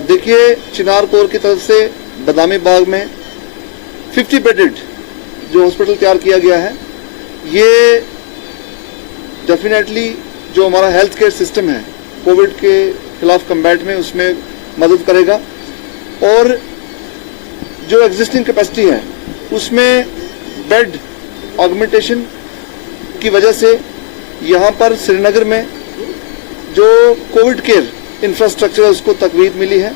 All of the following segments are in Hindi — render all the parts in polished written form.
देखिए, चिनार कोर की तरफ से बदामी बाग में 50 बेडेड जो हॉस्पिटल तैयार किया गया है, ये डेफिनेटली जो हमारा हेल्थ केयर सिस्टम है कोविड के खिलाफ कम्बैट में उसमें मदद करेगा। और जो एग्जिस्टिंग कैपेसिटी है उसमें बेड ऑगमेंटेशन की वजह से यहाँ पर श्रीनगर में जो कोविड केयर इंफ्रास्ट्रक्चर है उसको तकवीद मिली है।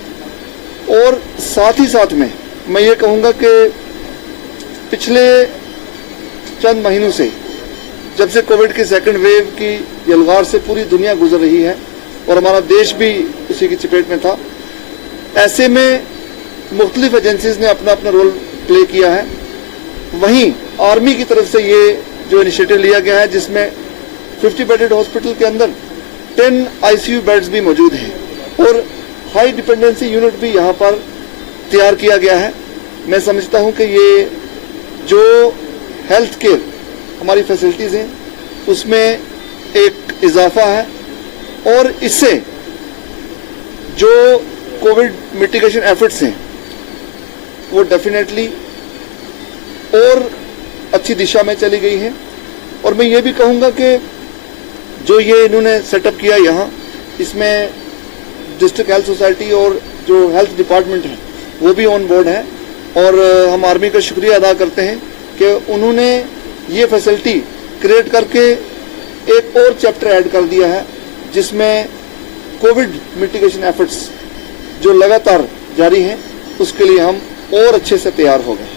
और साथ ही साथ में मैं ये कहूँगा कि पिछले चंद महीनों से जब से कोविड की सेकंड वेव की यलगार से पूरी दुनिया गुजर रही है और हमारा देश भी उसी की चपेट में था, ऐसे में मुख्तलिफ एजेंसीज ने अपना अपना रोल प्ले किया है। वहीं आर्मी की तरफ से ये जो इनिशिएटिव लिया गया है जिसमें 50 बेडेड हॉस्पिटल के अंदर 10 ICU बेड्स भी मौजूद हैं और हाई डिपेंडेंसी यूनिट भी यहाँ पर तैयार किया गया है। मैं समझता हूँ कि ये जो हेल्थ केयर हमारी फैसिलिटीज हैं उसमें एक इजाफा है और इससे जो कोविड मिटिगेशन एफर्ट्स हैं वो डेफिनेटली और अच्छी दिशा में चली गई हैं। और मैं ये भी कहूँगा कि जो ये इन्होंने सेटअप किया यहाँ, इसमें डिस्ट्रिक्ट हेल्थ सोसाइटी और जो हेल्थ डिपार्टमेंट है वो भी ऑन बोर्ड है। और हम आर्मी का शुक्रिया अदा करते हैं कि उन्होंने ये फैसिलिटी क्रिएट करके एक और चैप्टर ऐड कर दिया है जिसमें कोविड मिटिगेशन एफर्ट्स जो लगातार जारी हैं उसके लिए हम और अच्छे से तैयार हो गए।